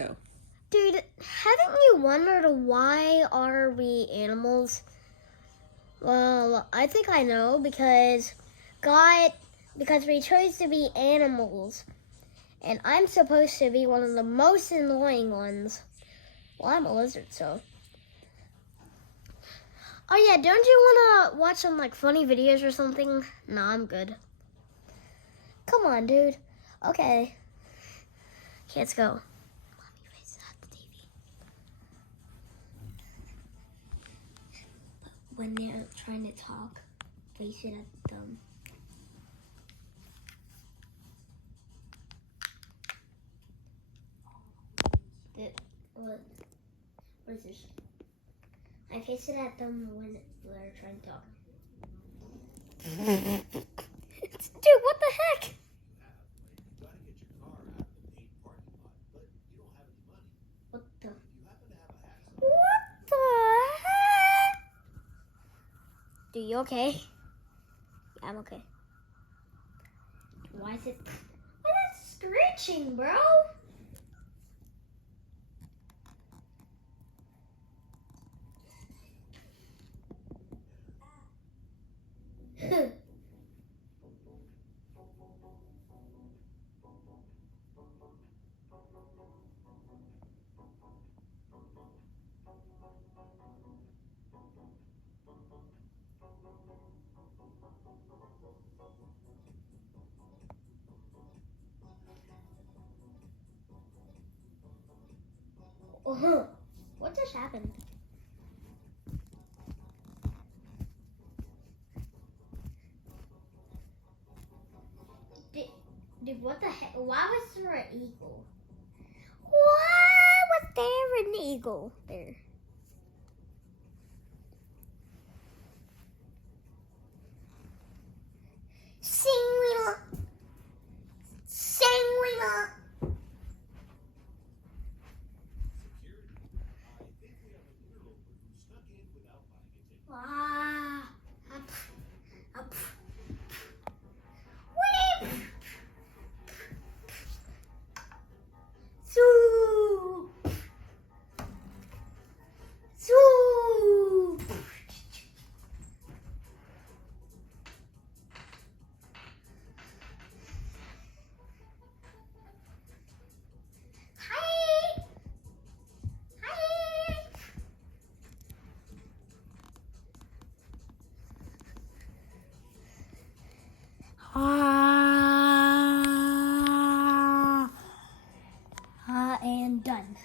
Go. Dude, haven't you wondered why are we animals? Well, I think I know because we chose to be animals. And I'm supposed to be one of the most annoying ones. Well, I'm a lizard, so. Oh yeah, don't you want to watch some like funny videos or something? Nah, I'm good. Come on, dude. Okay. Let's go. Mommy faces at the TV. But when they're trying to talk, face it at them. What is this? I face it at them when they're trying to talk. Dude, what the heck? What the? What the heck? Dude, you okay? Yeah, I'm okay. Why is it screeching, bro? What just happened? Dude, what the heck? Why was there an eagle? Why was there an eagle there? Singwina. Singwina. Ah. Up. Weep. Zoo. Zoo. Hi. Hi. And done.